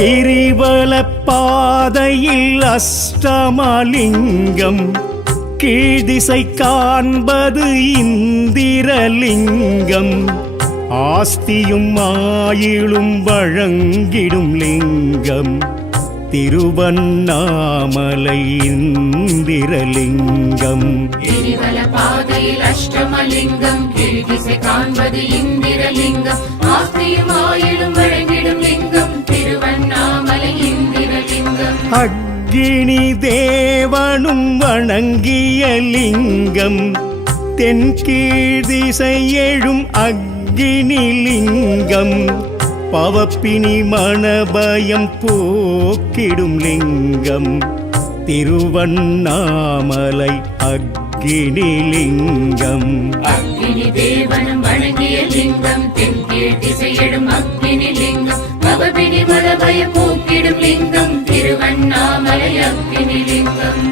கிரிவல பாதையில் அஷ்டமலிங்கம் கீழ்திசை காண்பது இந்திரலிங்கம் ஆஸ்தியும் ஆயிலும் வழங்கிடும் லிங்கம் திருவண்ணாமலை இந்திரலிங்கம். கிரிவல பாதையில் அஷ்டமலிங்கம் கீழ்திசை காண்பது இந்திரலிங்கம் ஆஸ்தியும் ஆயிலும் வழங்கிடும் லிங்கம் திருவண்ணாமலை இந்திரலிங்கம். அக்கினி தேவனும் வணங்கிய லிங்கம் தென்கீழ்திசை எழும் அக்கினி லிங்கம் பவப்பினி மணபயம் போக்கிடும் லிங்கம் திருவண்ணாமலை அக்கினி லிங்கம். அக்கினி தேவனும் வணங்கிய லிங்கம் தென்கீழ் திசையிடும் அக்கினி லிங்கம் பவப்பினி மணபயம் போக்கிடும் லிங்கம் திருவண்ணாமலை அக்கினி லிங்கம்.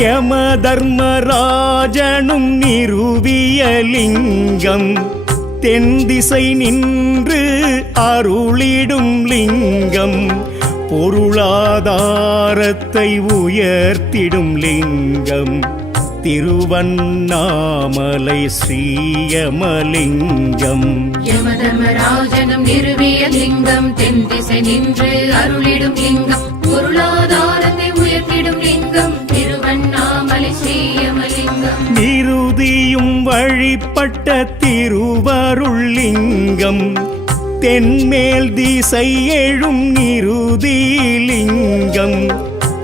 யம தர்மராஜனும் நிறுவிய லிங்கம் தென்திசை நின்று அருளிடும் லிங்கம் பொருளாதாரத்தை உயர்த்திடும் லிங்கம் திருவண்ணாமலை ஸ்ரீயமலிங்கம். யமதர்மராஜனும் நிறுவிய லிங்கம் தென்திசை நின்று அருளிடும் லிங்கம் பொருளாதாரத்தை உயர்த்திடும் லிங்கம் திருவண்ணாமலை ஸ்ரீயமலிங்கம். நிருதியும் வழிபட்ட திருவருள் லிங்கம் தென்மேல் திசை எழும் நிருதிலிங்கம்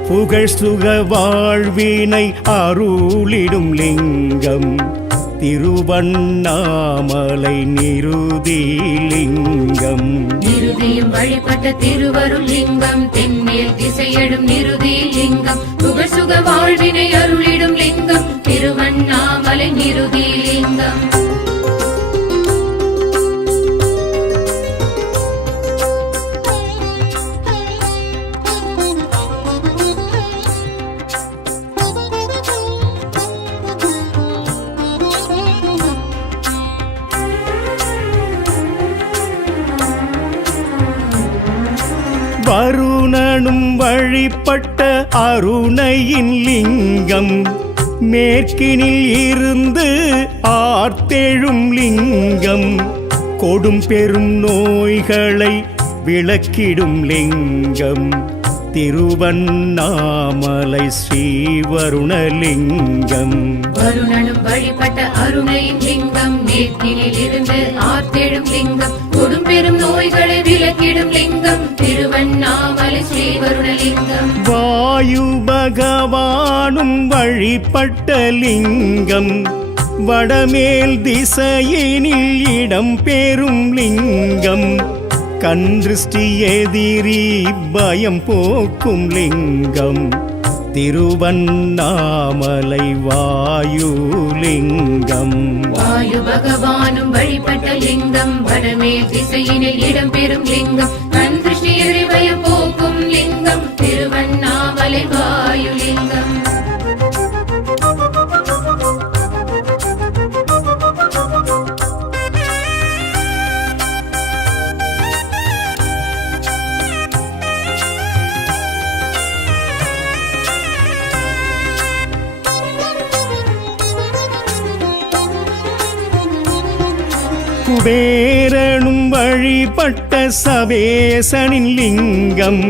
புகழ் சுக வாழ்வினை அருளிடும் லிங்கம் திருவண்ணாமலை நிருதிலிங்கம். நிருதியும் வழிபட்ட திருவருள் லிங்கம் தென்மேல் திசையெழும் நிருதிலிங்கம் புகழ் சுக வாழ்வினை அருளிடும் லிங்கம் திருவண்ணாமலை நிருதிலிங்கம். வருணனும் வழிபட்ட அருணையின் லிங்கம் மேற்கினில் இருந்து ஆர்த்தெழும் லிங்கம் கொடும் பெரும் நோய்களை விளக்கிடும் லிங்கம் திருவண்ணாமலை ஸ்ரீவருணலிங்கம். வருணனும் வழிபட்ட அருணையின் லிங்கம் மேற்கினில் இருந்து ஆர்த்தெழும் லிங்கம் கொடும் பெரும் நோய்களை விளக்கிடும் லிங்கம் திருவண்ணாமலை ஸ்ரீவருணலிங்கம். வாயு பகவானும் வழிபட்ட லிங்கம் வடமேல் திசையினில் இடம் பெறும் லிங்கம் கன்றிஷ்டி எதிரி பயம் போக்கும் லிங்கம் திருவண்ணாமலை வாயுலிங்கம். வாயு பகவானும் வழிபட்ட லிங்கம் வடமேல் திசையினில் இடம் பெறும் லிங்கம் கன்றிஷ்டி எதிரி பயம் போக்கும் லிங்கம் திருவண்ணாமலை வாயுலிங்கம். குபேரனும் வழிபட்ட சவேசனின் லிங்கம்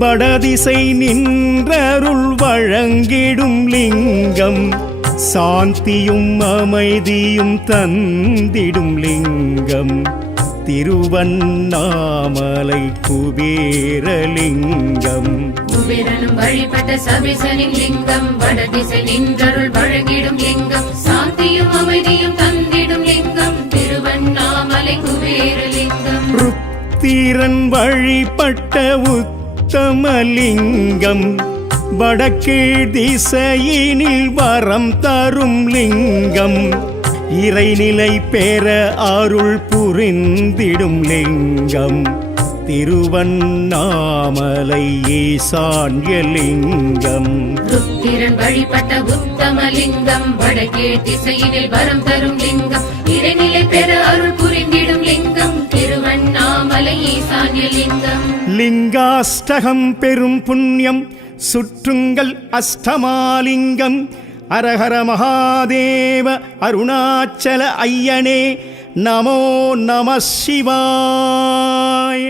வடதிசை நின்றருள் வழங்கிடும் லிங்கம் சாந்தியும் அமைதியும் தந்திடும் லிங்கம் திருவண்ணாமலை குபேரலிங்கம். குபேரனும் வழிபட்ட சவேசனின் லிங்கம் வடதிசை நின்றருள் வழங்கிடும் லிங்கம் சாந்தியும் அமைதியும் தந்திடும் லிங்கம் திருவண்ணாமலை குபேரலிங்கம். ருத்திரன் வழிபட்ட உத்தமலிங்கம் வடக்கீழ் திசையினில் வரம் தரும் லிங்கம் இறைநிலை பெற அருள் புரிந்திடும் லிங்கம் திருவண்ணாமலை ஈசான்ய லிங்கம். ருத்திரன் வழிபட்ட உத்தமலிங்கம் வடக்கே திசையினில் வரம் தரும் லிங்கம் இறைநிலை பெற அருள் புரிந்திடும் லிங்கம் திருவண்ணாமலை ஈசான்ய லிங்கம். லிங்காஷ்டகம் பெரும் புண்ணியம் சுற்றுங்கள் அஷ்டமாலிங்கம். அரஹர மகாதேவ அருணாச்சல ஐயனே நமோ நம சிவாய.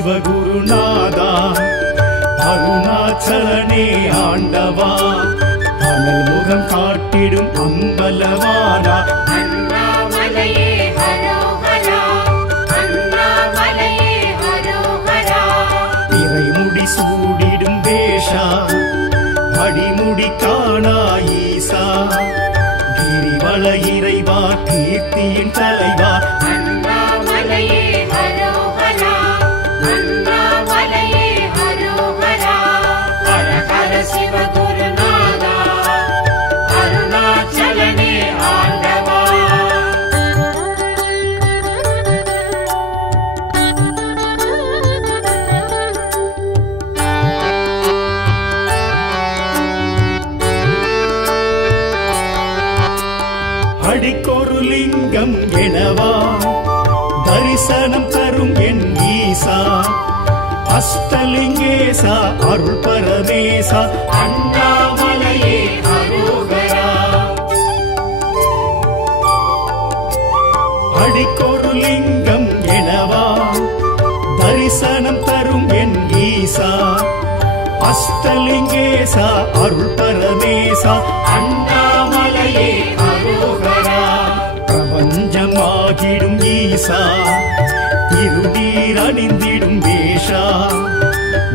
சிவகுருநாதா அருணாச்சலனே ஆண்டவா அனல் முகம் காட்டிடும் அம்பலவானா அண்ணாமலையே ஹரோஹரா அண்ணாமலையே ஹரோஹரா. இறைமுடி சூடிடும் வேஷா அடிமுடி காணா ஈசா கிரிவல இறைவா கீர்த்தியின் தலைவா அண்ணாமலையே ஹரோஹரா அண்ணாமலையே ஹரோஹரா. ஹர ஹர சிவகுருநாதா அருணாச்சலனே ஆண்டவா. அடிக்கொரு லிங்கம் எனவா தரிசனம் தரும் என் ஈசா அஷ்டலிங்கேசா அருள் பரமேசா அண்ணாமலையே ஹரோஹரா. அடிக்கொரு லிங்கம் எனவா தரிசனம் தரும் என் ஈசா அஷ்டலிங்கேசா அருள் பரமேசா அண்ணாமலையே ஹரோஹரா. பிரபஞ்சமாகிடும் ஈசா இருநீர் அணிந்திடும் வேஷா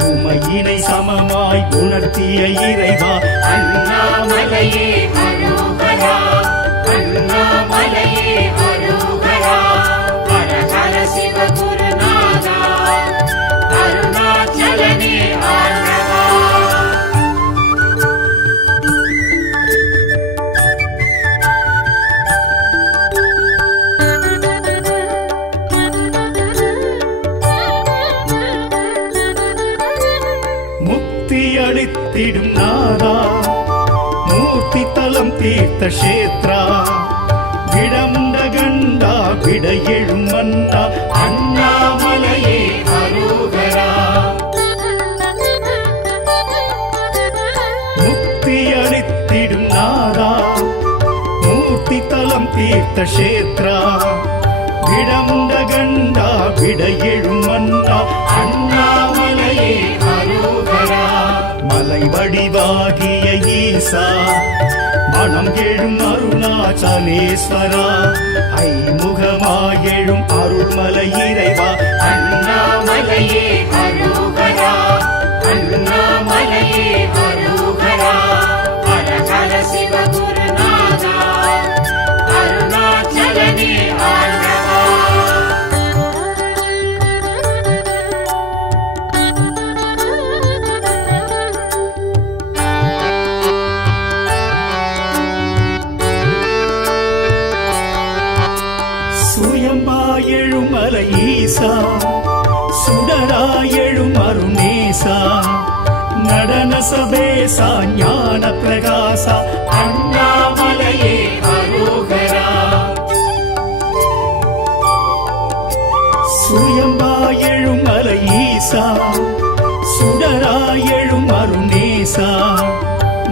உமையினை சமமாய் உணர்த்திய இறைவா அண்ணாமலையே ஹரோஹரா அண்ணாமலையே ஹரோஹரா. ஹர ஹர சிவகுருநாதா அருணாச்சலனே ஆண்டவா. அளித்திடும் நாதா மூர்த்தி தலம் தீர்த்த கஷேத்ரா விடமுண்ட கண்டா விட எழும் மன்னா அண்ணாமலையே ஹரோஹரா. முக்தி அளித்திடும் நாதா மூர்த்தி தலம் தீர்த்த கஷேத்ரா விடமுண்ட கண்டா விட எழும் மன்னா அண்ணாமலையே ஹரோஹரா. மலை வடிவாகிய ஈசா மனம் எழும் அருணாச்சலேஸ்வரா ஐமுகமாயெழும் அருள்மலை இறைவா அண்ணாமலையே ஹரோஹரா அண்ணாமலையே ஹரோஹரா. ஹர ஹர சிவகுருநாதா அருணாச்சலனே ஆண்டவா. சுயம்பாயெழும் மலை ஈசா சுடராயெழும் அருணேசா நடன சபேசா ஞான பிரகாசா அண்ணாமலையே ஹரோஹரா. சுயம்பாயெழும் மலை ஈசா சுடராயெழும் அருணேசா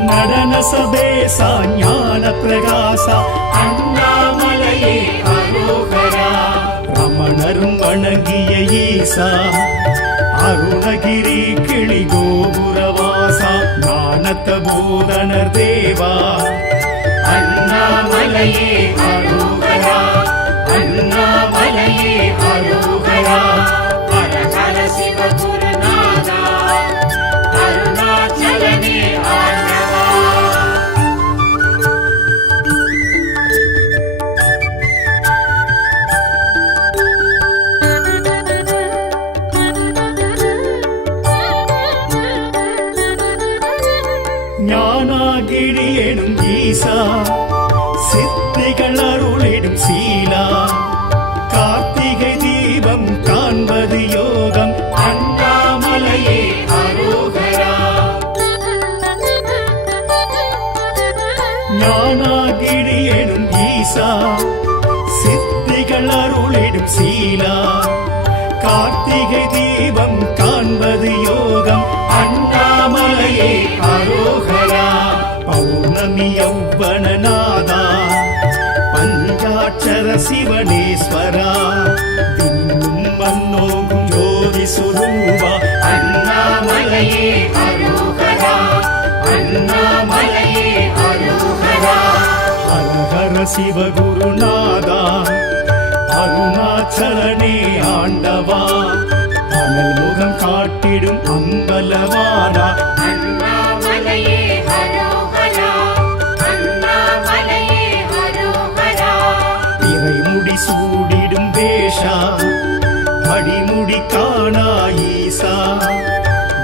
நடன சபேசா ஞான பிரகாசா அண்ணாமலையே ஹரோஹரா. ரமணரும் வணங்கிய ஈசா அருணகிரி கிளி கோபுரவாசா ஞானத்த போதனர் தேவா அண்ணாமலையே ஹரோஹரா அண்ணாமலையே ஹரோஹரா. ஹர ஹர சிவகுருநாதா அருணா கிழியெனும் ஈசா சித்திகள் அருளிடும் சீலா கார்த்திகை தீபம் காண்பது யோகம் அண்ணாமலையே அரோகரா ஞானாகிழியெனும் ஈசா சித்திகள் அருளிடும் சீலா கார்த்திகை தீபம் காண்பது யோகம் அண்ணாமலையே அரோகரா பௌர்ணமி யௌவனநாதா பஞ்சாட்சர சிவனேஸ்வரா விண்ணும் மண்ணோகும் ஜோதி சுரூபா அண்ணாமலையே அரோகரா அண்ணாமலையே அரோகரா ஹர ஹர சிவகுருநாதா அருணாச்சலனே ஆண்டவா அனல் முகம் காட்டிடும் அம்பலவானா அண்ணாமலையே அரோகரா அண்ணாமலையே அரோகரா இறைமுடி சூடிடும் வேஷா அடிமுடி காணா ஈசா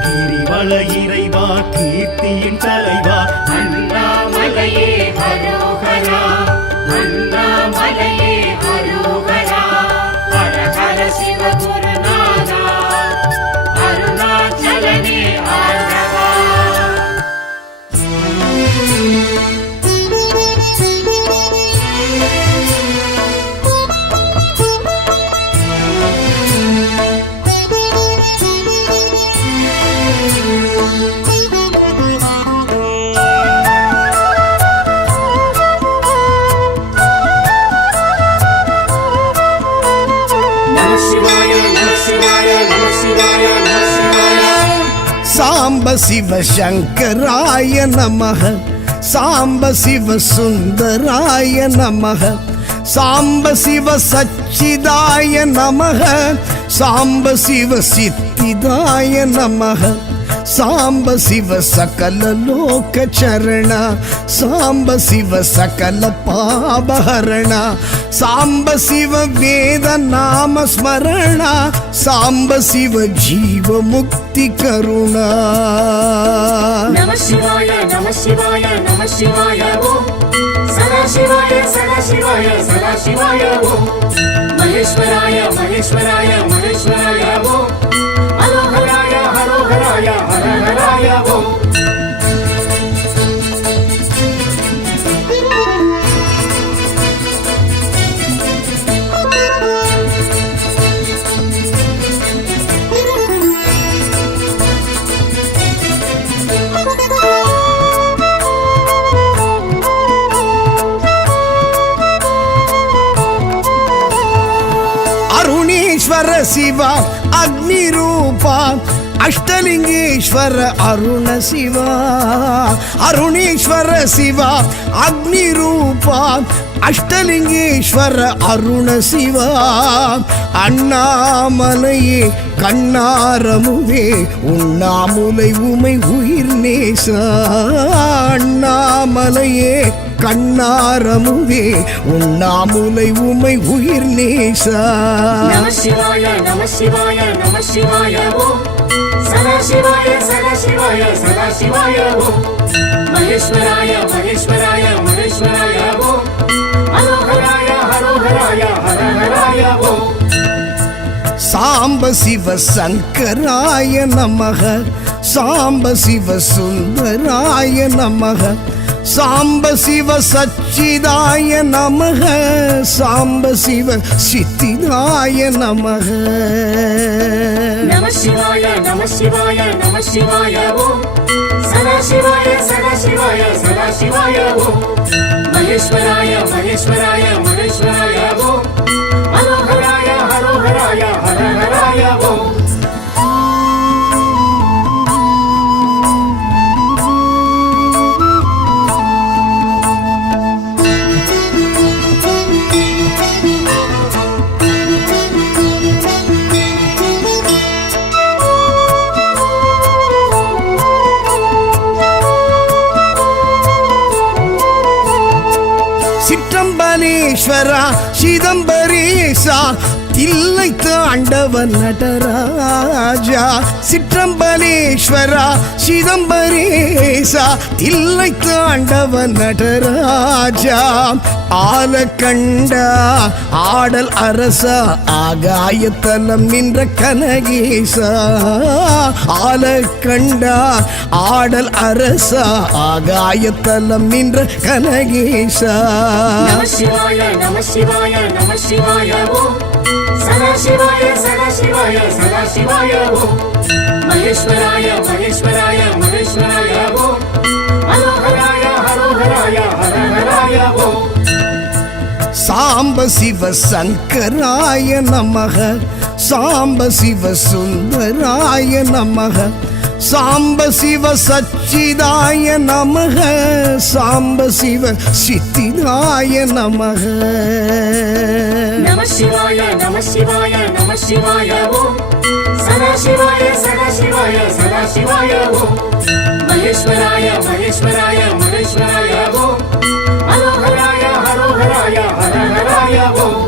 கிரிவல இறைவா கீர்த்தியின் தலைவா அண்ணாமலையே அரோகரா அண்ணாமலையே அரோகரா ஹர ஹர சிவகுருநாதா அருணாச்சலனே ஆண்டவா சாம்ப சிவ சங்கராய நமஹ சாம்ப சிவ சுந்தராய நமஹ சாம்ப சிவ சச்சிதாய நமஹ சாம்ப சிவ சித்திதாய நமஹ சாம்ப சிவ சகல லோக சரண சாம்ப சிவ சகல பாபஹரண சாம்ப சிவ வேத நாம ஸ்மரண சாம்ப சிவ ஜீவ முக்தி கருணா நம சிவாய நம சிவாய நம சிவாய ஓம் சதா சிவாய சதா சிவாய சதா சிவாய ஓம் மகேஸ்வராய மகேஸ்வராய மகேஸ்வராய ஓம் ஹரோஹராய ஹரோஹராய ஹரஹராய ஓம் ಅರುಣೇಶ್ವರ ಶಿವ ಅಗ್ನಿ ರೂಪ ಅಷ್ಟಲಿಂಗೇಶ್ವರ ಅರುಣ ಶಿವ ಅರುಣೇಶ್ವರ ಶಿವ ಅಗ್ನಿ ರೂಪ அஷ்டலிங்கேஸ்வர அருண சிவா அண்ணாமலையே கண்ணாரமுவே உண்ணாமுலை உமை உயிர் நேசா அண்ணாமலையே கண்ணாரமுவே உண்ணாமுலை உமை உயிர் நேசா நம சிவாய நம சிவாய நம சிவாய ஓம் சதா சிவாய சதா சிவாய சதா சிவாய ஓம் மகேஸ்வராய மகேஸ்வராய மகேஸ்வராய ஓம் ஹரோஹராய ஹரோஹராய ஹரஹராய ஓம் சாம்ப சிவ சங்கராய நமக சாம்ப சிவ சுந்தராய நமக சாம்ப சிவ சச்சிதாய நமக சாம்ப சிவ சித்திதாய நமக நம சிவாய நம சிவாய நம சிவாய ஓம் சதா சிவாய சதா சிவாய சதா சிவாய ஓம் மகேஸ்வராய மகேஸ்வராய மகேஸ்வராய ஓம் ஹரோஹராய ஹரோஹராய ஹரஹராய ஓம் சிற்றம்பலேஸ்வரா சிதம்பரேசா தில்லை தாண்டவன் நடராஜா சிற்றம்பலேஸ்வரா சிதம்பரேசா தில்லை தாண்டவன் நடராஜா ஆலக்கண்டா ஆடல் அரசா ஆகாயத்தலம் நின்ற கனகேசா ஆலக்கண்டா ஆடல் அரசா ஆகாயத்தலம் நின்ற கனகேசா நம சிவாய நம சிவாய நம சிவாய ஓம் சதா சிவாய சதா சிவாய சதா சிவாய ஓம் மகேஸ்வராய மகேஸ்வராய மகேஸ்வராய ஓம் ஹரோஹராய ஹரோஹராய ஹரஹராய ஓம் சாம்ப சிவ சங்கராய நமக சாம்ப சிவ சுந்தராய நமக சாம்ப சிவ சச்சிதாய நமக சாம்ப சிவ சித்திதாய நமக நம சிவாய நம சிவாய நம சிவாய ஓம் சதா சிவாய சதா சிவாய சதா சிவாய ஓம் மகேஸ்வராய மகேஸ்வராய மகேஸ்வராய ஓம் ஹரோஹராய ஹரோஹராய ஹரஹராய ஓம்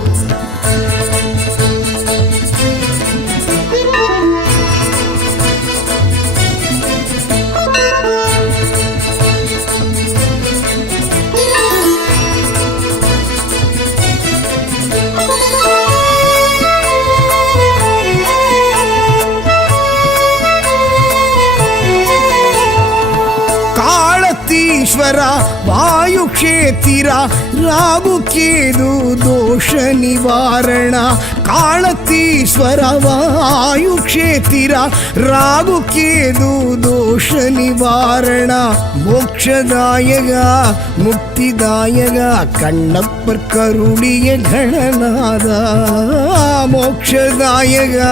ஈஸ்வரா வாயு க்ஷேத்திரா ராகு கேது தோஷ நிவாரண காலத்தீஸ்வர வாயு க்ஷேத்திரா ராகு கேது தோஷ நிவாரண மோக்ஷதாயகா முக்திதாயகா கண்ணப்பர் கருளிய கணநாதா மோக்ஷதாயகா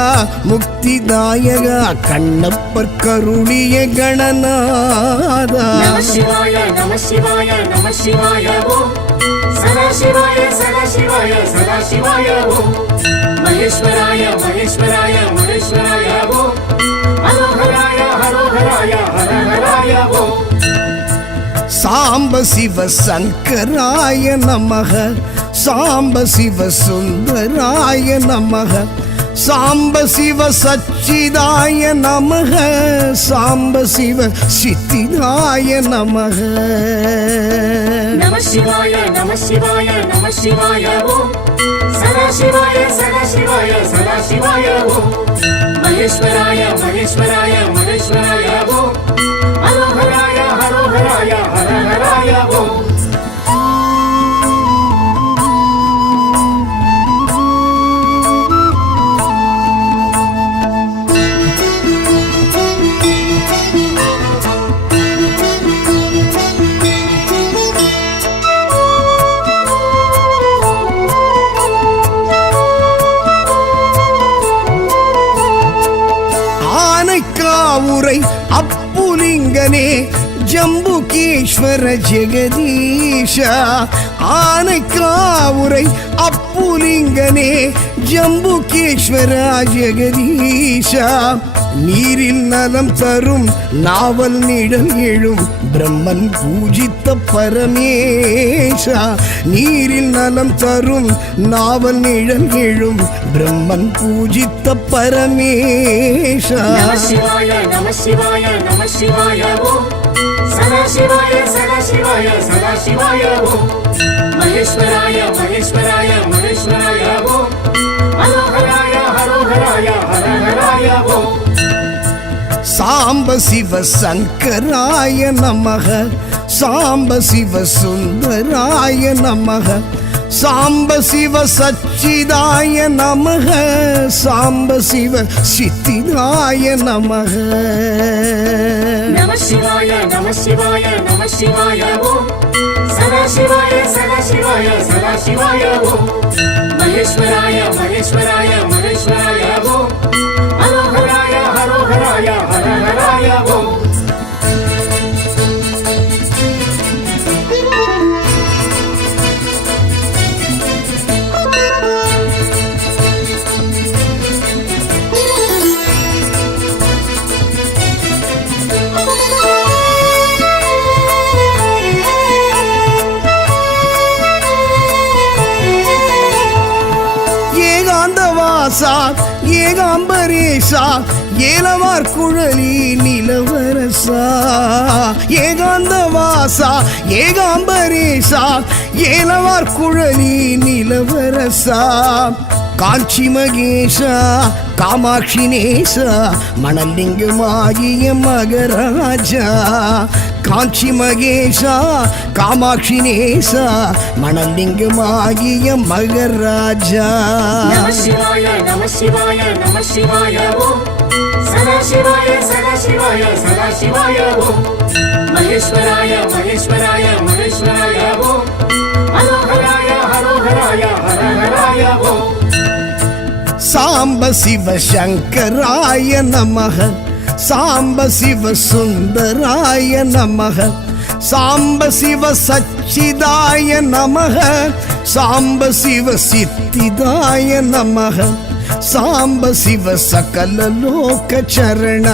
முக்திதாயகா கண்ணப்பர் கருளிய கணநாதா நம சிவாய நம சிவாய நம சிவாய ஓம் சதா சிவாய சதா சிவாய சதா சிவாய ஓம் மகேஸ்வராய மகேஸ்வராய மகேஸ்வராய ஓம் ஹரோஹராய ஹரோஹராய ஹரஹராய ஓம் சாம்ப சிவ சங்கராய நமக சாம்ப சிவ சுந்தராய நமக சாம்ப சிவ சச்சிதாய நமக சாம்ப சிவ சித்திதாய நமக நம சிவாய நம சிவாய நம சிவாய ஓம் சதா சிவாய சதா சிவாய சதா சிவாய ஓம் மகேஸ்வராய மகேஸ்வராய மகேஸ்வராய ஓம் ஹரோஹராய ஹரோஹராய ஹரஹராய ஓம் ஆனைக்காவுரை அப்புலிங்கனே ஜம்புகேஸ்வர ஜெகதீஷா ஆனைக்காவுரை அப்புலிங்கனே ஜம்புகேஸ்வர ஜெகதீஷா நீரில் நலம் தரும் நாவல் நிழல் எழும் பிரம்மன் பூஜித்த பரமேஷா நீரில் நலம் தரும் நாவல் நிழல் எழும் பிரம்மன் பூஜித்த பரமேஷா நம சிவாய நம சிவாய நம சிவாய ஓம் சதா சிவாய சதா சிவாய சதா சிவாய ஓம் மகேஸ்வராய மகேஸ்வராய மகேஸ்வராய ஓம் ஹரோஹராய ஹரோஹராய ஹரஹராய ஓம் சாம்ப சிவ சங்கராய நமக சாம்ப சிவ சுந்தராய நமக சாம்ப சிவ சச்சிதாய நமக சாம்ப சிவ சித்திதாய நமக நம சிவாய நம சிவாய நம சிவாய ஓம் சதா சிவாய சதா சிவாய சதா சிவாய ஓம் மகேஸ்வராய மகேஸ்வராய மகேஸ்வராய ஓம் ஹரோஹராய ஹரோஹராய ஹரஹராய ஓம் வாசா ஏகாம்பரேசா ஏலவார் குழலி நிலவரசா ஏகாந்த வாசா ஏகாம்பரேசா ஏலவார் குழலி நிலவரசா காஞ்சி மகேஷா காமாட்சி நேசா மணலிங்கமாகிய மகராஜா காஞ்சி மகேஷா காமாட்சி நேசா மணலிங்கமாகிய மகராஜா நம சிவாய நம சிவாய நம சிவாய ஓம் சதா சிவாய சதா சிவாய சதா சிவாய ஓம் மகேஸ்வராய மகேஸ்வராய மகேஸ்வராய ஓம் ஹரோஹராய ஹரோஹராய ஹரஹராய ஓம் சாம்ப சிவ சங்கராய நமஹ சாம்ப சிவ சுந்தராய நமஹ சாம்ப சிவ சச்சிதாய நமஹ சாம்ப சிவ சித்திதாய நமஹ சாம்ப சிவ சகல லோக சரண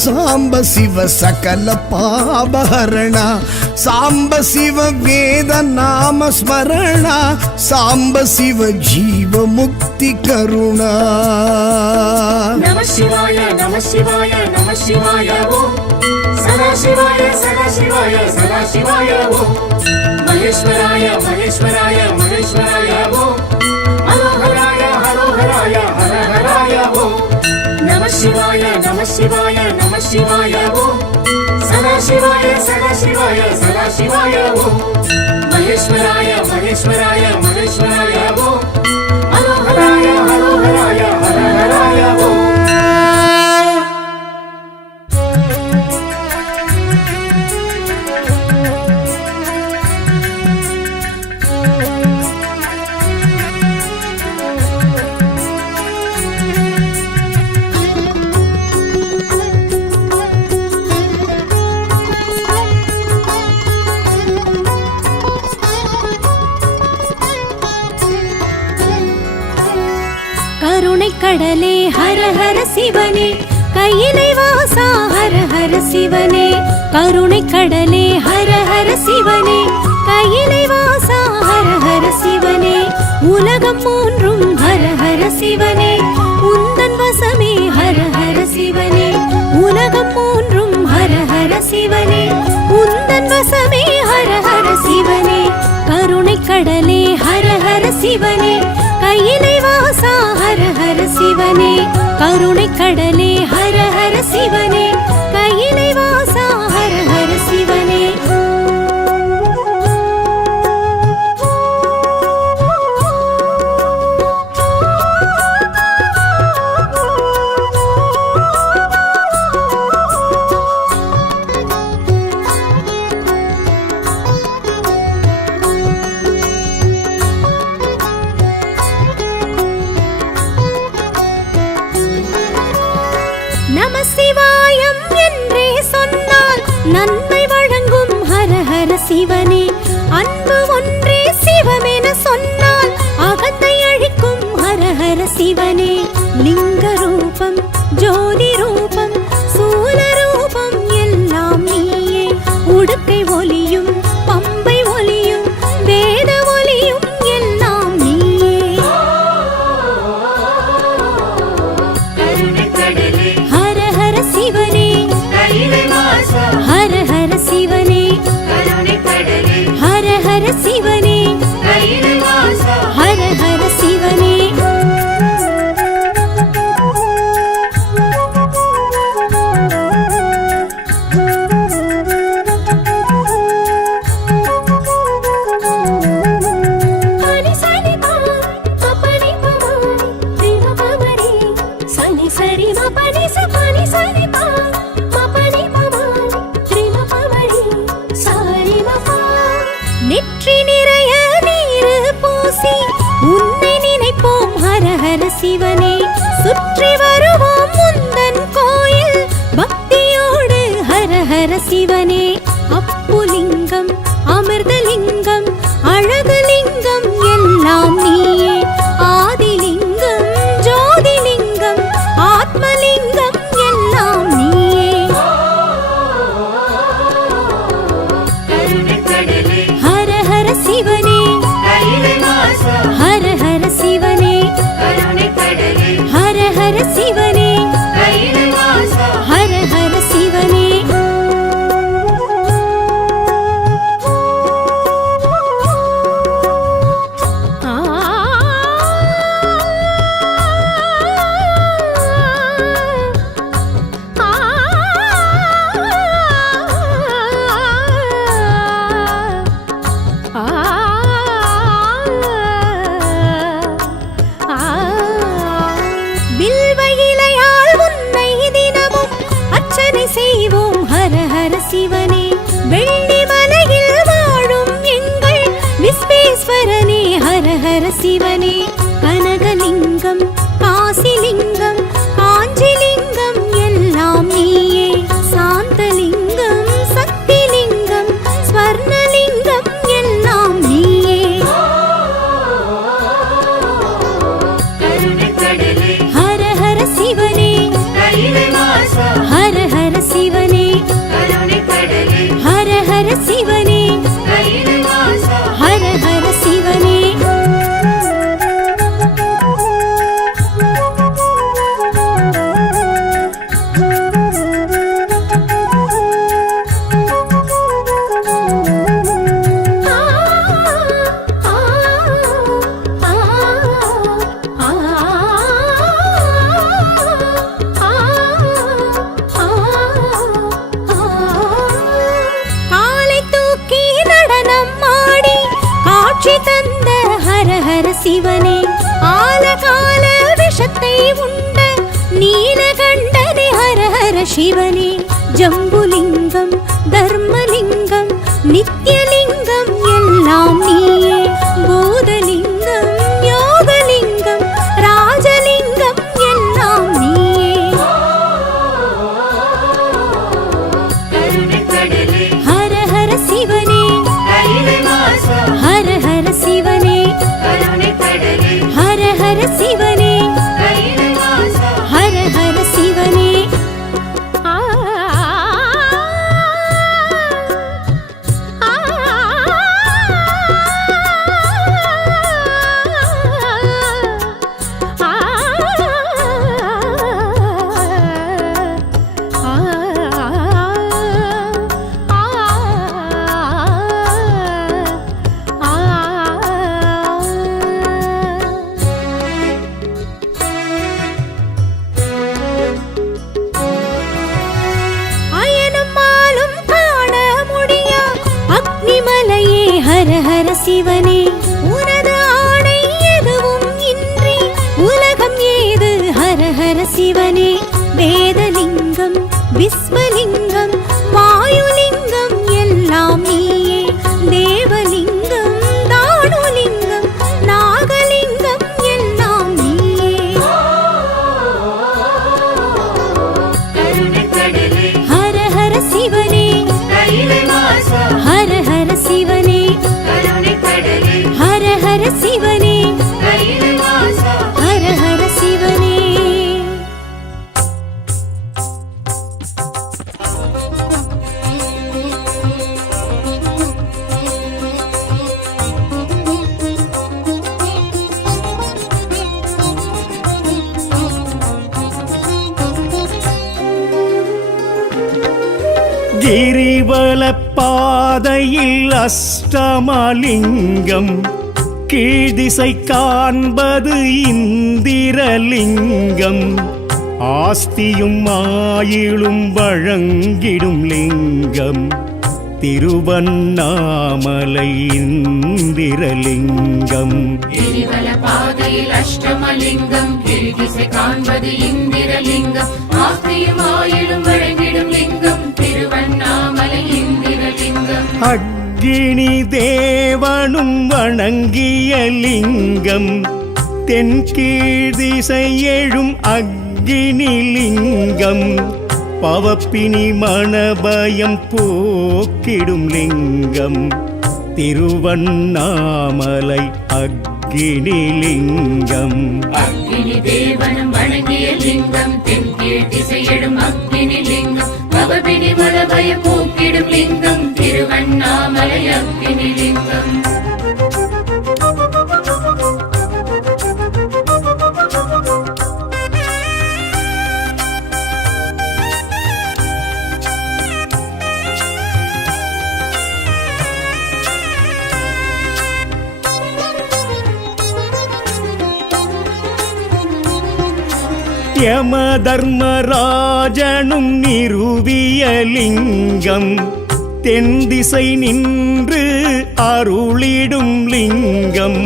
சாம்ப சிவ சகல பாபஹரண சாம்ப சிவ வேத நாம ஸ்மரண சாம்ப சிவ ஜீவ முக்தி கருணா நம சிவாய நம சிவாய நம சிவாய ஓம் சதா சிவாய சதா சிவாய சதா சிவாய ஓம் மகேஸ்வராய மகேஸ்வராய மகேஸ்வராய ஓம் ஹரோஹராய ஹரோஹராய ஹரஹராய ஓம் நம சிவாய நம சிவாய நம சிவாய ஓம் சதா சிவாய சதா சிவாய சதா சிவாய ஓம் மகேஸ்வராய மகேஸ்வராய மகேஸ்வராய ஓம் ஹரோஹராய ஹரோஹராய ஹரஹராய ஓம் கருணை கடலே ஹர ஹர சிவனே கையிலை வாசா ஹர ஹர சிவனே கருணை கடலே ஹர ஹர சிவனே கையிலை வாசா ஹர ஹர சிவனே உலகம் மூன்றும் ஹர ஹர சிவனே உந்தன் வசமே ஹர ஹர சிவனே உலகம் மூன்றும் ஹர ஹர சிவனே உந்தன் வசமே ஹர ஹர சிவனே கருணை கடலே ஹர ஹர சிவனே கையிலை வாசா ஹர ஹர சிவனே கருணை கடலே ஹர ஹர சிவனே கையிலை வாசா ஹர ஹர சிவனே நம சிவாயம் என்றே சொன்னால் நன்மை வழங்கும் ஹர ஹர சிவனே அன்பு ஒன்றே சிவமென சொன்னால் அகத்தை அழிக்கும் ஹர ஹர சிவனே லிங்க ரூபம் ஜோதி ரூபம் சூல ரூபம் எல்லாம் நீயே உடுக்கை ஒலியும் பம்பை ஒலியும் வேத ஒலியும் எல்லாம் நீயே ஹர ஹர சிவனே ஹர ஹர சிவனே ஹர ஹர சிவனே ஹர ஹர சிவனே செய்வோம் ஹர ஹர சிவனே. வெள்ளி மலையில் வாழும் எங்கள் விஸ்வேஸ்வரனே ஹர ஹர சிவனே. கனகலிங்கம் காசிலிங்கம் காஞ்சிலிங்கம் எல்லாம் நீயே. சாந்தலிங்கம் சக்திலிங்கம் ஸ்வர்ணலிங்கம் எல்லாம் நீயே. ஹர ஹர சிவனே ஹர ஹர சிவனே ஹர ஹர சிவனே ஹர ஹர சிவனே. காலை தூக்கி நடனம் ஆடி காட்சி தந்த ஹர ஹர சிவனே. ஆலகால விஷத்தை உண்ட நீலகண்டனே ஹர ஹர சிவனே. ஜம்புலிங்கம் தர்மலிங்கம் நித்யலிங்கம் எல்லாம் நீயே. பூதலிங்கம் யோகலிங்கம் ராஜலிங்கம் எல்லாம் நீயே. ஹர ஹர சிவனே ஹர ஹர சிவனே ஹர ஹர சிவனே ஹர ஹர சிவனே. ஆ ஆ அயனுமாலும் காண முடியா அக்னிமலையே ஹர ஹர சிவனே. உனது ஆணை எதுவும் இன்றி உலகம் ஏது ஹர ஹர சிவனே. வேதலிங்கம் விஸ்வலிங்கம் வாயுலிங்கம் எல்லாம் நீயே. தேவலிங்கம் தானுலிங்கம் நாகலிங்கம் எல்லாம் நீயே. ஹர ஹர சிவனே ஹர ஹர சிவனே ஹர ஹர சிவனே ஹர ஹர சிவனே. கிரிவலப்பாதையில் அஷ்டமலிங்கம் கீழ்திசை காண்பது இந்திரலிங்கம். ஆஸ்தியும் ஆயிலும் வழங்கிடும் லிங்கம் திருவண்ணாமலை இந்திரலிங்கம். கிரிவல பாதையில் அஷ்டமலிங்கம் கிரிதிசை காண்பது இந்திரலிங்கம். ஆஸ்தியும் ஆயிலும் வழங்கிடும் லிங்கம் திருவண்ணாமலை இந்திரலிங்கம். அக்னி தேவனும் வணங்கிய லிங்கம் தென்கீழ் திசை எழும் அக்னி லிங்கம். பவப்பினி மணபயம் போக்கிடும் லிங்கம் திருவண்ணாமலை அக்னி லிங்கம். அக்னி தேவனும் வணங்கிய லிங்கம் தென்கீழ் திசையிடும் அக்னி லிங்கம். பவபினி மணபய போக்கிடும் லிங்கம் திருவண்ணாமலை அக்னி லிங்கம். யம தர்மராஜனும் நிறுவிய லிங்கம் தென் திசை நின்று அருளிடும் லிங்கம்.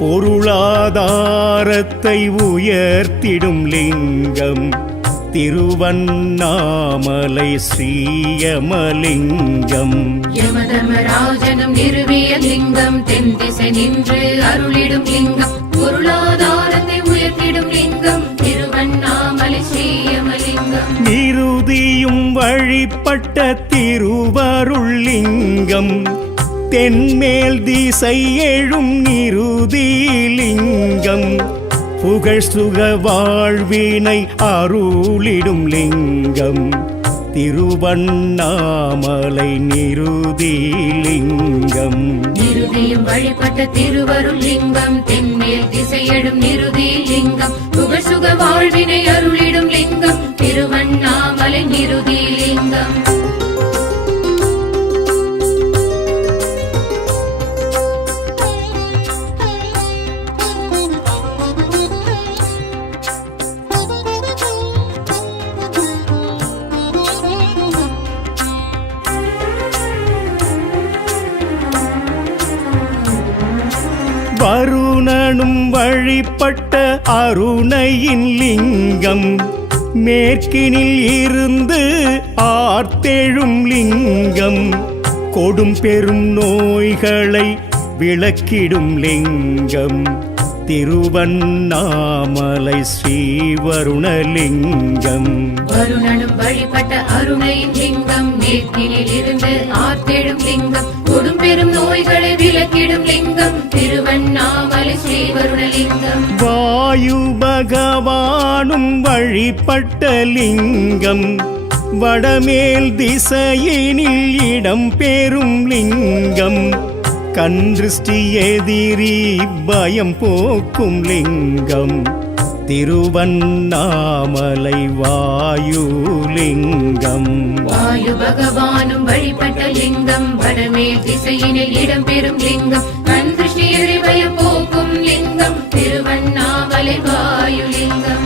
பொருளாதாரத்தை உயர்த்திடும் லிங்கம் திருவண்ணாமலை ஸ்ரீயமலிங்கம். யமதர்மராஜனும் நிறுவிய லிங்கம், தென் திசை நின்று அருளிடும் லிங்கம், பொருளாதாரத்தை உயர்த்திடும் லிங்கம், திருவண்ணாமலை ஸ்ரீயமலிங்கம். நிருதியும் வழிபட்ட திருவருள் லிங்கம், தென்மேல் திசை எழும் நிருதி லிங்கம், புகழ் சுக வாழ்வினை அருளிடும் லிங்கம், திருவண்ணாமலை நிருதி லிங்கம். நிருதியும் வழிபட்ட திருவருள் லிங்கம், தென்மேல் திசையடும் நிருதி லிங்கம், புகழ் சுக வாழ்வினை அருளிடும் லிங்கம், திருவண்ணாமலை நிருதி லிங்கம். வருணனும் வழிபட்ட அருணையின் லிங்கம், மேற்கினில் இருந்து ஆர்த்தெழும் லிங்கம், கொடும் பெரும் நோய்களை விளக்கிடும் லிங்கம், திருவண்ணாமலை ஸ்ரீவருணலிங்கம். வருணனும் வழிபட்ட அருணையின் லிங்கம், மேற்கினில் இருந்து ஆர்த்தெழும் லிங்கம், கொடும் பெரும் நோய்களை விளக்கிடும் லிங்கம், திருவண்ணாமலை ஸ்ரீவருணலிங்கம். வாயு பகவானும் வழிபட்ட லிங்கம், வடமேல் திசையினில் இடம் பெறும் லிங்கம், கன்றிஷ்டி எதிரி பயம் போக்கும் லிங்கம், திருவண்ணாமலை வாயுலிங்கம். வாயு பகவானும் வழிபட்ட லிங்கம், வடமேல் திசையினில் இடம் பெறும் லிங்கம், கன்றிஷ்டி எதிரி பயம் போக்கும் லிங்கம், திருவண்ணாமலை வாயுலிங்கம்.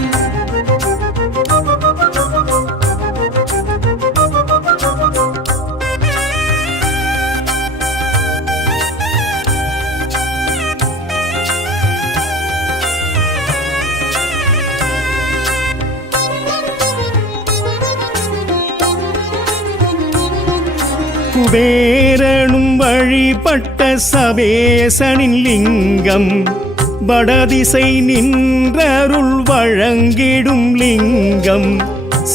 குபேரனும் வழிபட்ட சபேசனின் லிங்கம், வடதிசை நின்றருள் வழங்கிடும் லிங்கம்,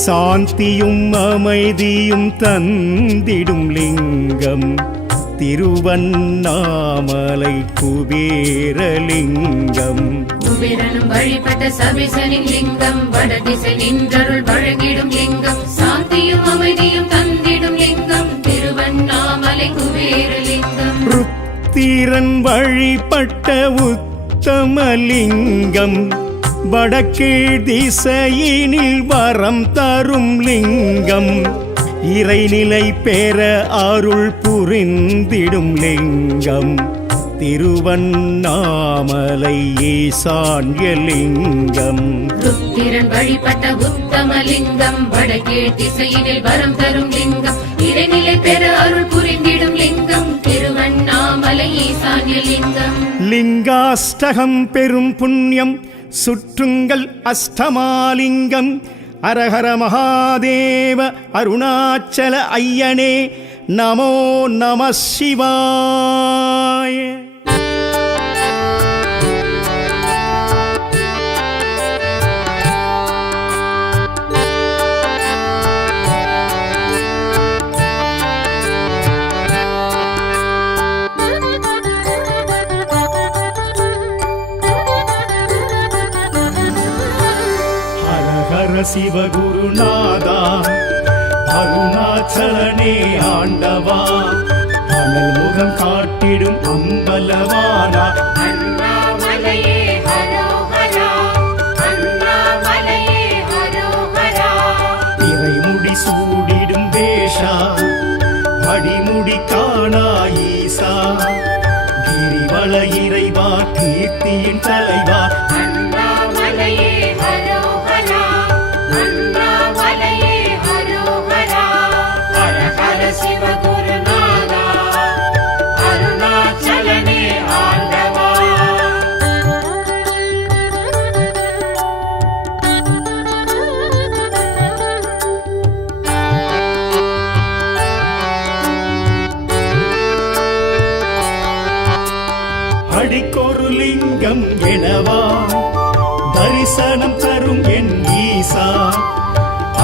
சாந்தியும் அமைதியும் தந்திடும் லிங்கம், திருவண்ணாமலை குபேரலிங்கம். குபேரனும் வழிபட்ட சபேசனின் லிங்கம், வடதிசை நின்றருள் வழங்கிடும் லிங்கம், சாந்தியும் அமைதியும் தந்திடும் லிங்கம், திருவண்ணாமலை குபேரலிங்கம். ருத்திரன் வழிபட்ட உத்தமலிங்கம், வடக்கீழ் திசையினில் வரம் தரும் லிங்கம், இறைநிலை பெற அருள் புரிந்திடும் லிங்கம், திருவண்ணாமலை ஈசான்யலிங்கம். ருத்திரன் வழிபட்ட உத்தமலிங்கம், வடகீழ் திசையினில் வரம் தரும் லிங்கம், இறைநிலை பெற அருள் புரிந்திடும் லிங்கம், திருவண்ணாமலை ஈசான்யலிங்கம். லிங்காஷ்டகம் பெரும் புண்ணியம் சுற்றுங்கள் அஷ்டமாலிங்கம், அரஹர மகாதேவ அருணாச்சல ஐயனே நமோ நம சிவாய. சிவகுருநாதா அருணாச்சலனே ஆண்டவா, அனல் முகம் காட்டிடும் அம்பலவானா, அண்ணாமலையே ஹரோஹரா, அண்ணாமலையே ஹரோஹரா. இறைமுடி சூடிடும் வேஷா, அடிமுடி காணா ஈசா, கிரிவல இறைவா கீர்த்தியின் தலைவா, அண்ணாமலையே ஹரோஹரா, அண்ணாமலையே ஹரோஹரா. ஹர ஹர சிவகுருநாதா, அருணாச்சலனே ஆண்டவா. தரிசனம் தரும் என் ஈசா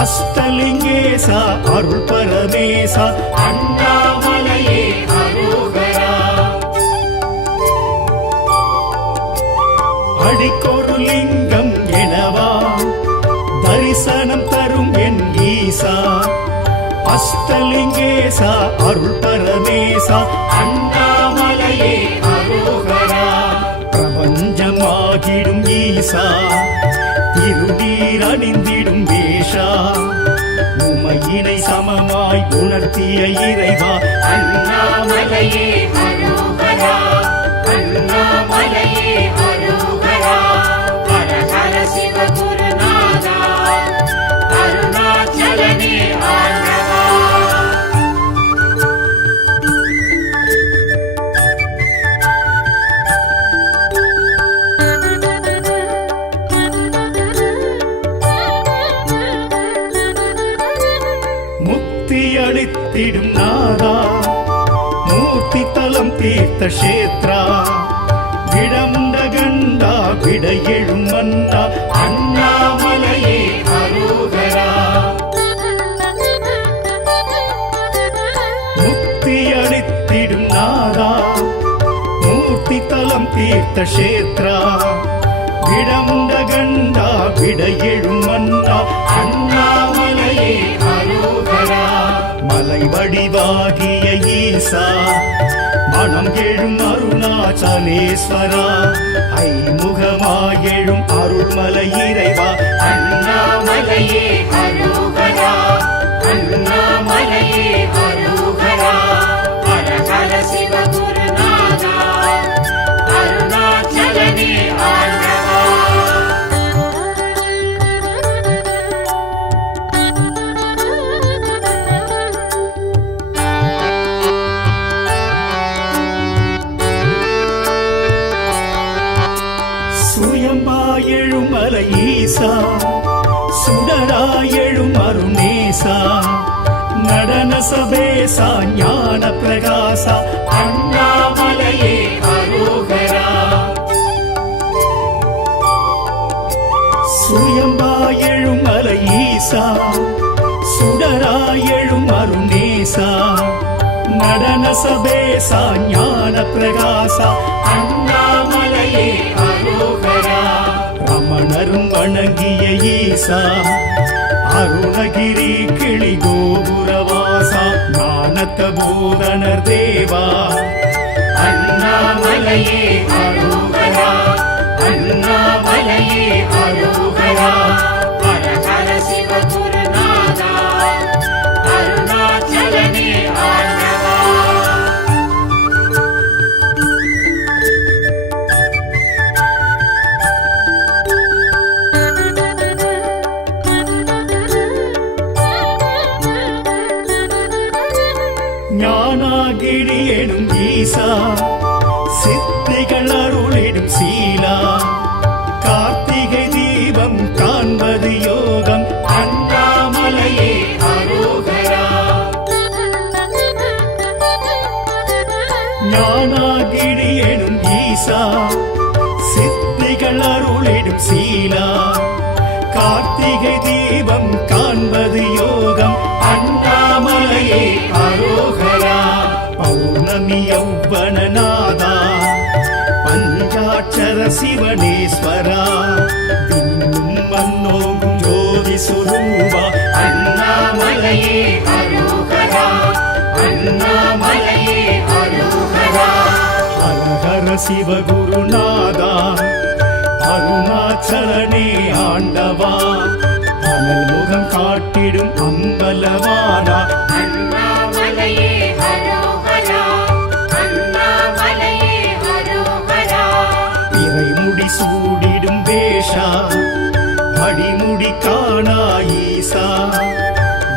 அஷ்டலிங்கேசா அருள் பரமேசா அண்ணாமலையே அரோகரா அடிக்கொரு லிங்கம் எனவா தரிசனம் தரும் என் ஈசா அஷ்டலிங்கேசா அருள் பரமேசா அண்ணாமலையே அரோகரா பிரபஞ்சமாகிடும் ஈசா திருநீர் அணிந்திடும் வேஷா உமையினை சமமாய் உணர்த்திய இறைவா அண்ணாமலையே அரோகரா அண்ணாமலையே அரோகரா ஹர ஹர சிவ குருநாதா அருணாச்சலனே ஆண்டவா முக்தி அளித்திடும் நாதா மூர்த்தி தலம் தீர்த்த கஷேத்ரா விடமுண்ட கண்டா விட எழும் மன்னா அண்ணாமலையே அரோகரா முக்தி அளித்திடும் நாதா மூர்த்தி தலம் தீர்த்த கஷேத்ரா விடமுண்ட கண்டா விட எழும் மன்னா அண்ணாமலையே அரோகரா மலை வடிவாகிய ஈசா மனம் எழும் அருணாச்சலேஸ்வரா ஐமுகமாயெழும் அருள்மலை இறைவா அண்ணாமலையே அரோகரா அண்ணாமலையே அரோகரா ஹர ஹர சிவ குருநாதா அருணாச்சலனே ஆண்டவா சுயம்பாயெழும் மலை ஈசா சுடராயெழும் அருணேசா நடன சபேசா ஞான பிரகாசா அண்ணாமலையே அரோகரா சுயம்பாயெழும் மலை ஈசா சுடராயெழும் அருணேசா நடன சபேசா ஞான பிரகாசா அண்ணாமலையே அரோகரா ரமணரும் வணங்கிய ஈசா அருணகிரி கிளி கோபுரவாசா ஞானத்த போதனர் தேவா அண்ணாமலையே அரோகரா அண்ணாமலையே அரோகரா ஹர ஹர சிவ குருநாதா அருணாச்சலனே ஆண்டவா ஞானாகிரி எனும் ஈசா சித்திகள் அருளிடும் சீலா கார்த்திகை தீபம் காண்பது யோகம் அண்ணாமலையே அரோகரா ஞானாகிரி எனும் ஈசா சித்திகள் அருளிடும் சீலா கார்த்திகை தீபம் காண்பது யோகம் அண்ணாமலையே அரோகரா பௌர்ணமி யௌவனநாதா பஞ்சாட்சர சிவனேஸ்வரா விண்ணும் மன்னோங்கும் ஜோதி சுரூபா அண்ணாமலையே அரோகரா அண்ணாமலையே அரோகரா ஹர சிவகுருநாதா அருணாச்சலனே ஆண்டவா அனல் முகம் காட்டிடும் அம்பலவானா அண்ணாமலையே அரோகரா அண்ணாமலையே அரோகரா இறைமுடி சூடிடும் வேஷா அடிமுடி காணா ஈசா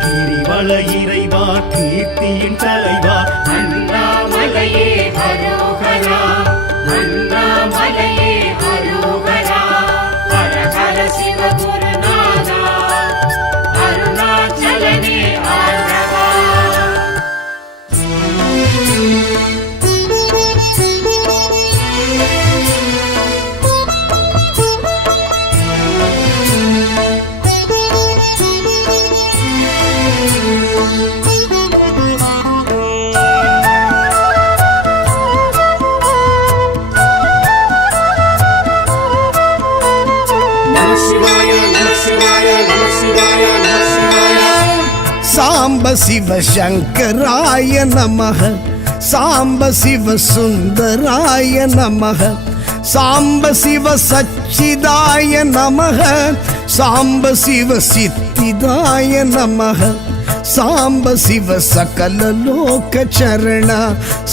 கிரிவல இறைவா கீர்த்தியின் தலைவா அண்ணாமலையே அரோகரா அண்ணாமலையே அரோகரா ஹர ஹர சிவ குருநாதா அருணாச்சலனே ஆண்டவா சாம்ப சிவ சங்கராய நமக சாம்ப சிவ சுந்தராய நமக சாம்ப சிவ சச்சிதாய நமக சாம்ப சிவ சித்திதாய நமக சாம்ப சிவ சகல லோக சரண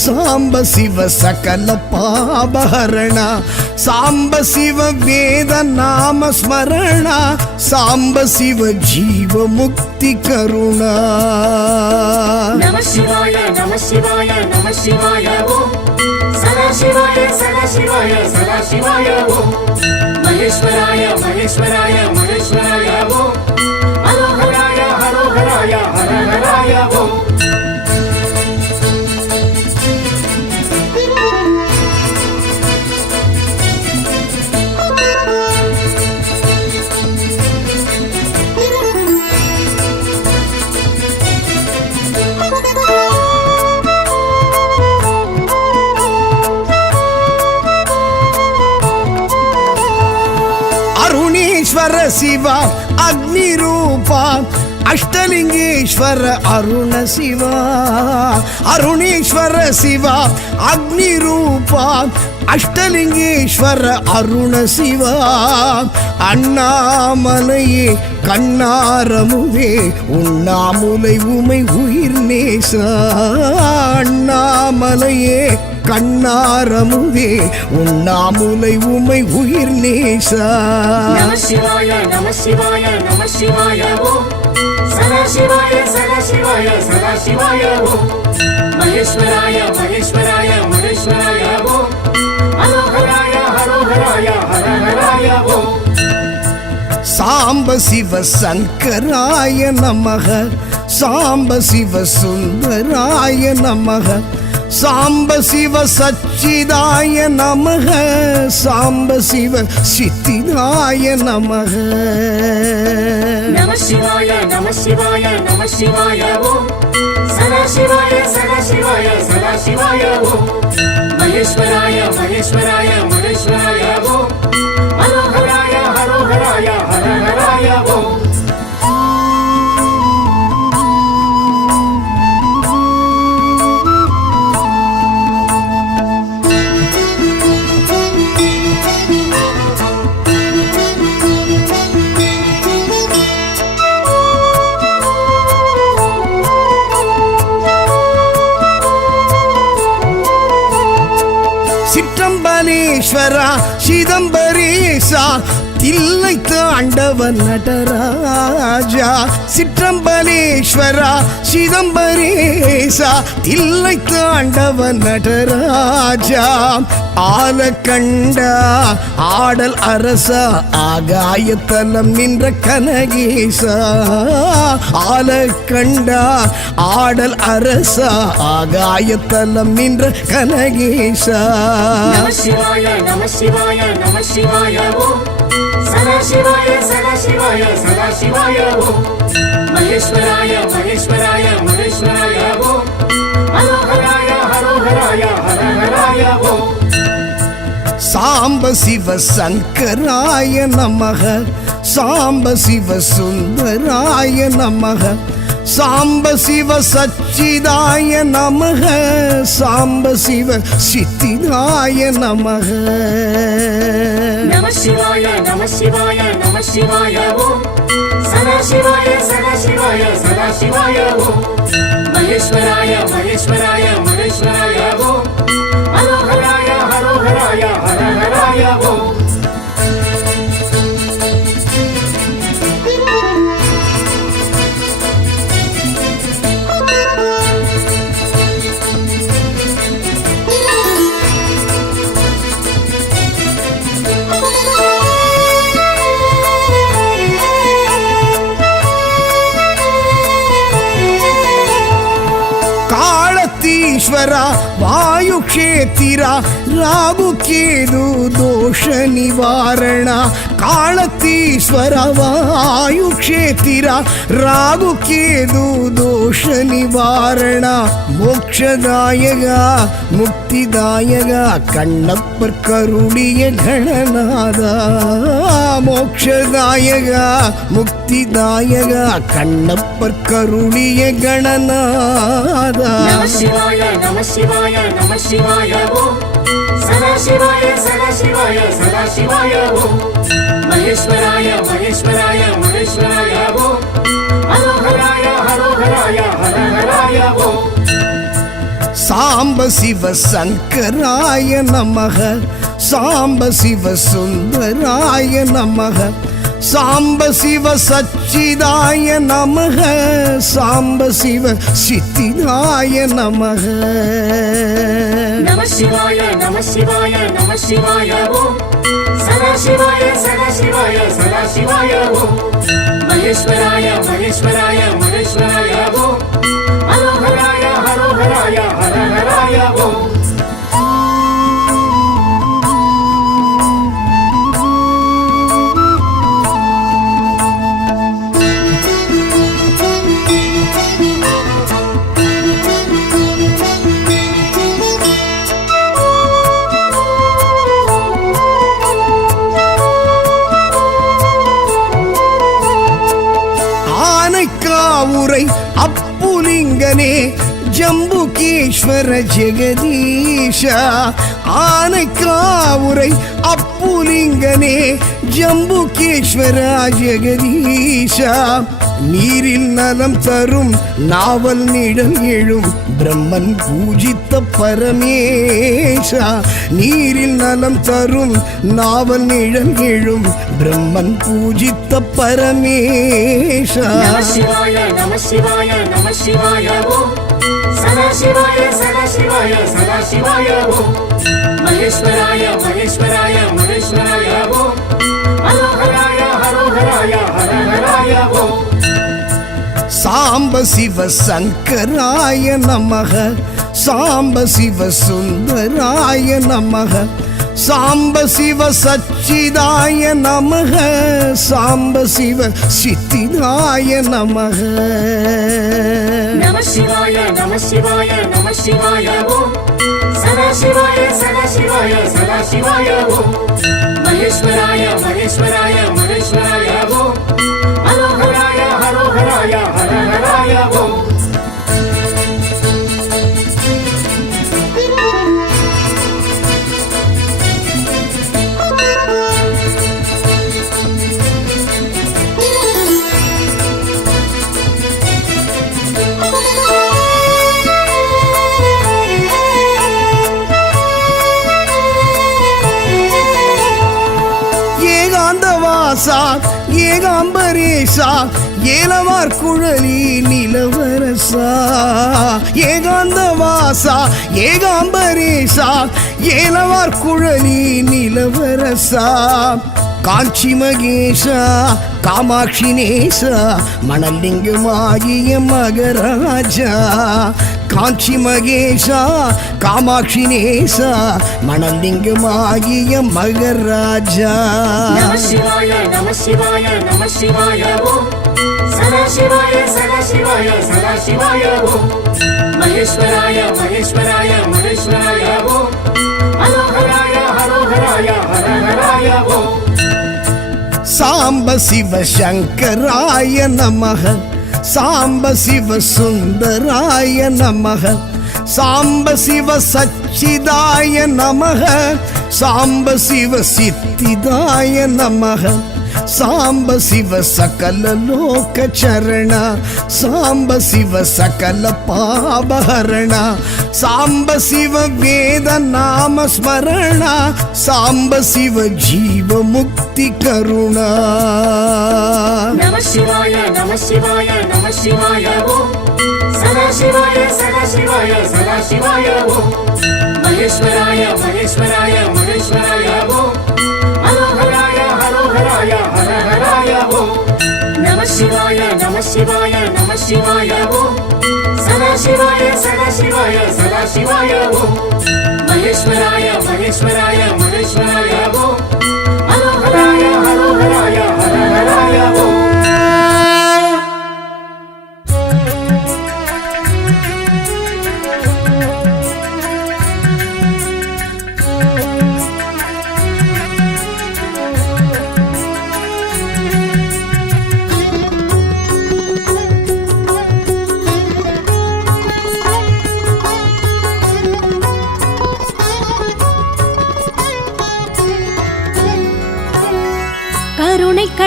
சாம்ப சிவ சகல பாபஹரண சாம்ப சிவ வேத நாம ஸ்மரண சாம்ப சிவ ஜீவ முக்தி கருணா நம சிவாய நம சிவாய நம சிவாய ஓம் சதா சிவாய சதா சிவாய சதா சிவாய ஓம் மகேஸ்வராய மகேஸ்வராய மகேஸ்வராய ஓம் ஹரோஹராய ஹரோஹராய ஹரஹராய ஓம் ಅರುಣೇಶ್ವರ ಶಿವ ಅಗ್ನಿ ರೂಪ ಅಷ್ಟಲಿಂಗೇಶ್ವರ ಅರುಣ ಶಿವ ಅರುಣೇಶ್ವರ ಶಿವ ಅಗ್ನಿ ರೂಪ ಅಷ್ಟಲಿಂಗೇಶ್ವರ ಅರುಣ ಶಿವ அண்ணாமலையே கண்ணாரமுவே உண்ணாமுலை உமை உயிர் நேச அண்ணாமலையே கண்ணாரமுவே உண்ணாமுலை உமை உயிர் நேச நம சிவாய நம சிவாய நம சிவாய ஓம் சதா சிவாய சதா சிவாய சதா சிவாய ஓம் மகேஸ்வராய மகேஸ்வராய மகேஸ்வராய ஓம் ஹரோஹராய ஹரோஹராய ஹரஹராய ஓம் சாம்ப சிவ சங்கராய நமக சாம்ப சிவ சுந்தராய நமக சாம்ப சிவ சச்சிதாய நமக சாம்ப சிவ சித்திதாய நமக நம சிவாய நம சிவாய நம சிவாய ஓம் சதா சிவாய சதா சிவாய சதா சிவாய ஓம் மகேஸ்வராய மகேஸ்வராய மகேஸ்வராய ஓம் ஹரோஹராய ஹரோஹராய ஹரஹராய ஓம் சிற்றம்பலேஸ்வரா சிதம்பரேசா தில்லை தாண்டவன் நடராஜா சிற்றம்பலேஸ்வரா சிதம்பரேசா தில்லை தாண்டவன் நடராஜா ஆலக்கண்டா ஆடல் அரசா ஆகாயத்தலம் நின்ற கனகேசா ஆலக்கண்டா ஆடல் அரசா ஆகாயத்தலம் நின்ற கனகேசா நம சிவாய நம சிவாய நம சிவாய ஓம் சதா சிவாய சதா சிவாய சதா சிவாய ஓம் மகேஸ்வராய மகேஸ்வராய மகேஸ்வராய ஓம் ஹரோஹராய ஹரோஹராய ஹரஹராய ஓம் சாம்ப சிவ சங்கராய நமக சாம்ப சிவ சுந்தராய நமக சாம்ப சிவ சச்சிதாய நமக சாம்ப சிவ சித்திதாய நமக நம சிவாய நம சிவாய நம சிவாய ஓம் சதா சிவாய சதா சிவாய சதா சிவாய ஓம் மகேஸ்வராய மகேஸ்வராய மகேஸ்வராய ஓம் ஹரோஹராய ஹரோஹராய ஹரஹராய ஓம் ಕಾಳತೀಶ್ವರ ವಾಯುಕ್ಷೇತ್ರ ರಾಗು ಕೇದು ದೋಷ ನಿವಾರಣ ಕಾಳತೀಶ್ವರ ವಾಯುಕ್ಷೇತ್ರ ರಾಗುಕೇದು ದೋಷ ನಿವಾರಣ ಮೋಕ್ಷದಾಯಕ ಮುಕ್ತಿದಾಯಕ ಕಣ್ಣಪ್ಪರ್ ಕರುಳಿಯ ಗಣನಾದ ಮೋಕ್ಷದಾಯಕ ಮುಕ್ತಿದಾಯಕ ಕಣ್ಣಪ್ಪರ್ ಕರುಳಿಯ ಗಣನಾದ நம சிவாய நம சிவாய நம சிவாய ஓம் சதா சிவாய சதா சிவாய சதா சிவாய ஓம் மகேஸ்வராய மகேஸ்வராய மகேஸ்வராய ஓம் ஹரோஹராய ஹரோஹராய ஹரஹராய ஓம் சாம்ப சிவ சங்கராய நமக சாம்ப சிவ சுந்தராய நமக சாம்ப சிவ சச்சிதாய நமக சாம்ப சிவ சித்திதாய நமக நம சிவாய நம சிவாய நம சிவாய ஓம் சதா சிவாய சதா சிவாய சதா சிவாய ஓம் மகேஸ்வராய மகேஸ்வராய மகேஸ்வராய ஓம் ஹரோஹராய ஹரோஹராய ஹரஹராய ஓம் ஆனைக்காவுரை அப்புலிங்கனே ஜம்புகேஸ்வர ஜெகதீஷ ஆனைக்காவுரை அப்புலிங்கனே ஜம்புகேஸ்வர ஜெகதீஷ நீரில் நலம் தரும் நாவல் நிழல் எழும் பிரம்மன் பூஜித்த பரமேஷா நீரில் நலம் தரும் நாவல் நிழல் எழும் பிரம்மன் பூஜித்த பரமேஷா நம சிவாய நம சிவாய நம சிவாய ஓம் சதா சிவாய சதா சிவாய சதா சிவாய ஓம் மகேஸ்வராய மகேஸ்வராய மகேஸ்வராய ஓம் ஹரோஹராய ஹரோஹராய ஹரஹராய ஓம் சாம்ப சிவ சங்கராய நமக சாம்ப சிவ சுந்தராய நமக சாம்ப சிவ சச்சிதாய நமக சாம்ப சிவ சித்திதாய நமக நம சிவாய நம சிவாய நம சிவாய ஓம் சதா சிவாய சதா சிவாய சதா சிவாய ஓம் மகேஸ்வராய மகேஸ்வராய மகேஸ்வராய ஓம் ஹரோஹராய ஹரோஹராய ஹரஹராய ஓம் ஏகாந்தவாசா ஏகாம்பரேசா ஏலவார் குழலி நிலவரசா ஏகாந்தவாசா ஏகாம்பரேசா ஏலவார் குழலி நிலவரசா காஞ்சி மகேஷா காமாட்சி நேசா மணலிங்கமாகிய மகராஜா காஞ்சி மகேஷா காமாட்சி நேசா மணலிங்கமாகிய மகராஜா நம சிவாய நம சிவாய நம சிவாய ஓம் சதா சிவாய சதா சிவாய சதா சிவாய ஓம் மகேஸ்வராய மகேஸ்வராய மகேஸ்வராய ஓம் ஹரோஹராய ஹரோஹராய ஹரஹராய ஓம் சாம்ப சிவ சங்கராய நமக சாம்ப சிவ சுந்தராய நமக சாம்ப சிவ சச்சிதாய நமக சாம்ப சிவ சித்திதாய நமக சாம்ப சிவ சகல லோக சரண சாம்ப சிவ சகல பாபஹரண சாம்ப சிவ வேத நாம ஸ்மரண சாம்ப சிவ ஜீவ முக்தி கருணா நம சிவாய நம சிவாய நம சிவாய ஓம் சதா சிவாய சதா சிவாய சதா சிவாய ஓம் மகேஸ்வராய மகேஸ்வராய மகேஸ்வராய ஓம் ஹரோஹராய ஹரோஹராய ஹரஹராய ஓம் நம சிவாய நம சிவாய நம சிவாய ஓம் சதா சிவாய சதா சிவாய சதா சிவாய ஓம் மகேஸ்வராய மகேஸ்வராய மகேஸ்வராய ஓம் ஹரோஹராய ஹரோஹராய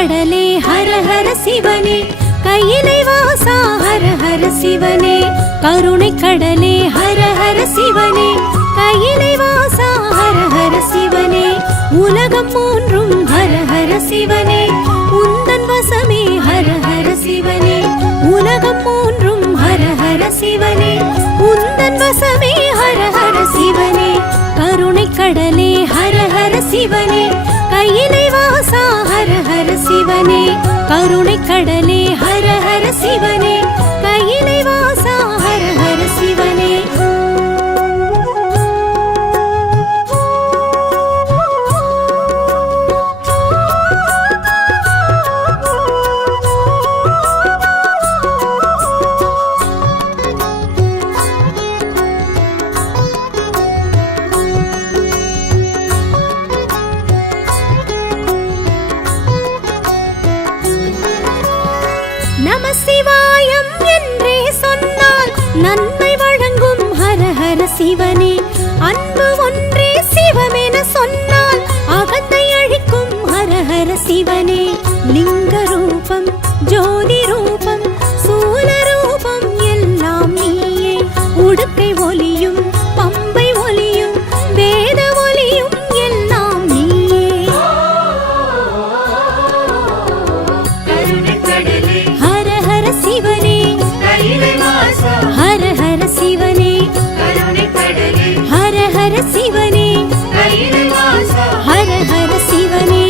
கடலே ஹர ஹர சிவனே கையிலை வாசா ஹர ஹர சிவனே கருணை கடலே ஹர ஹர சிவனே கையிலை வாசா ஹர ஹர சிவனே உலகம் மூன்றும் ஹர ஹர சிவனே உந்தன் வசமே ஹர ஹர சிவனே உலகம் மூன்றும் ஹர ஹர சிவனே உந்தன் வசமே ஹர ஹர சிவனே கருணை கடலே ஹர ஹர சிவனே கையிலை வாசா ஹர ஹர சிவனே கருணை கடலே ஹர ஹர சிவனே கையிலை வாசா ஹர ஹர சிவனே நம சிவாயம் என்றே சொன்னால் நன்மை வழங்கும் ஹர ஹர சிவனே அன்பு ஒன்றே சிவமென சொன்னால் அகத்தை அழிக்கும் ஹர ஹர சிவனே லிங்க ரூபம் ஜோதி ரூபம் சூல ரூபம் எல்லாம் நீயே உடுக்கை ஒலியும் பம்பை ஒலியும் வேத ஒலியும் எல்லாம் நீயே ஹர ஹர சிவனே ஹர ஹர சிவனே ஹர ஹர சிவனே ஹர ஹர சிவனே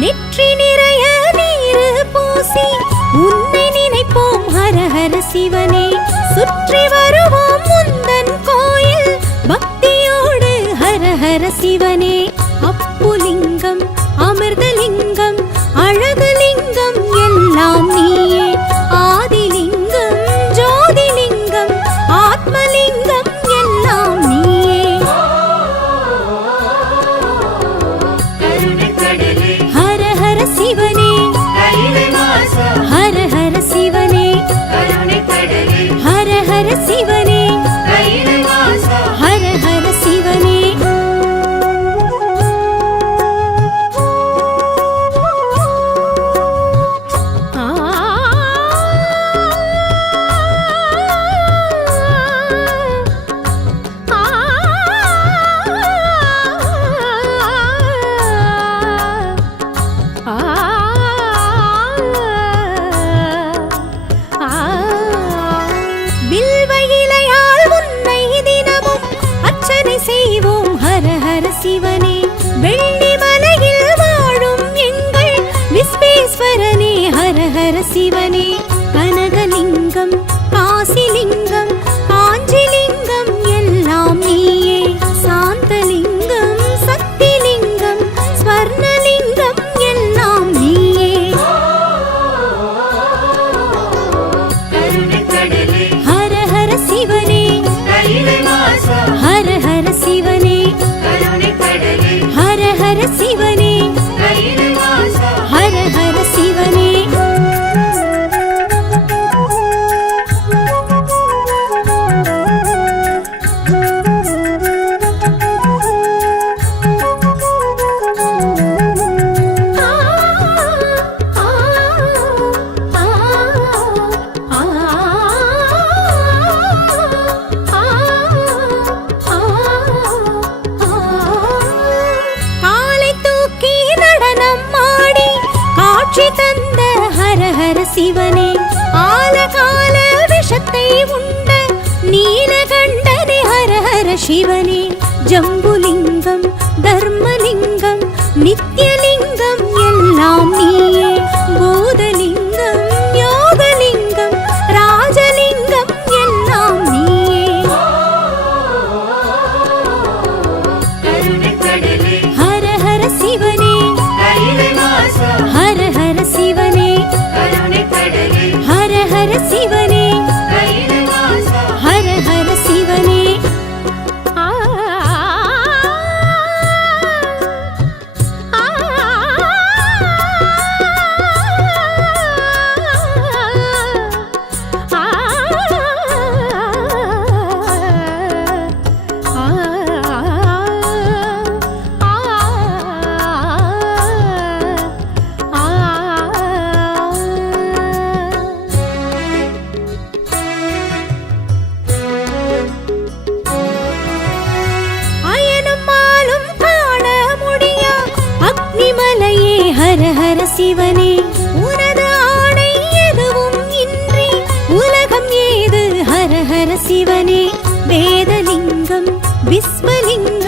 நெற்றி நிறைய நீரு பூசி உன்னை நினைப்போம் ஹர ஹர சிவனே சுற்றி வருவோம் முந்தன் கோயில் பக்தியோடு ஹர ஹர சிவனே அப்புலிங்கம் அமிர்தலிங்கம் அழகுலிங்கம் எல்லாம் நீயே ஆதிலிங்கம் ஜோதிலிங்கம் ஆத்மலிங்கம் எல்லாம் நீயே ஹர ஹர சிவனே ஹர ஹர சிவனே ஹர ஹர சிவனே ஹர ஹர சிவனே வில்வ இலையால் உன்னை தினமும் அர்ச்சனை செய்வோம் ஹர ஹர சிவனே வெள்ளி மலையில் வாழும் எங்கள் விஸ்வேஸ்வரனே ஹர ஹர சிவனே கனகலிங்கம் காசிலிங்கம் காஞ்சிலிங்கம் எல்லாம் நீயே சாந்தலிங்கம் சக்திலிங்கம் ஸ்வர்ணலிங்கம் எல்லாம் நீயே ஹர ஹர சிவனே ஹர ஹர சிவனே ஹர ஹர சிவனே ஹர ஹர சிவனே காலை தூக்கி நடனம் ஆடி காட்சி தந்த ஹர ஹர சிவனே ஆலகால விஷத்தை உண்ட நீலகண்டனே ஹர ஹர சிவனே ஜம்புலிங்கம் தர்மலிங்கம் நித்யலிங்கம் எல்லாம் நீயே பூதலிங்கம் யோகலிங்கம் ராஜலிங்கம் எல்லாம் நீயே ஹர ஹர சிவனே ஹர ஹர சிவனே ஹர ஹர சிவனே சிவனே உனது ஆணை எதுவும் இன்றி உலகம் ஏது ஹர ஹர சிவனே வேதலிங்கம் விஸ்வலிங்கம்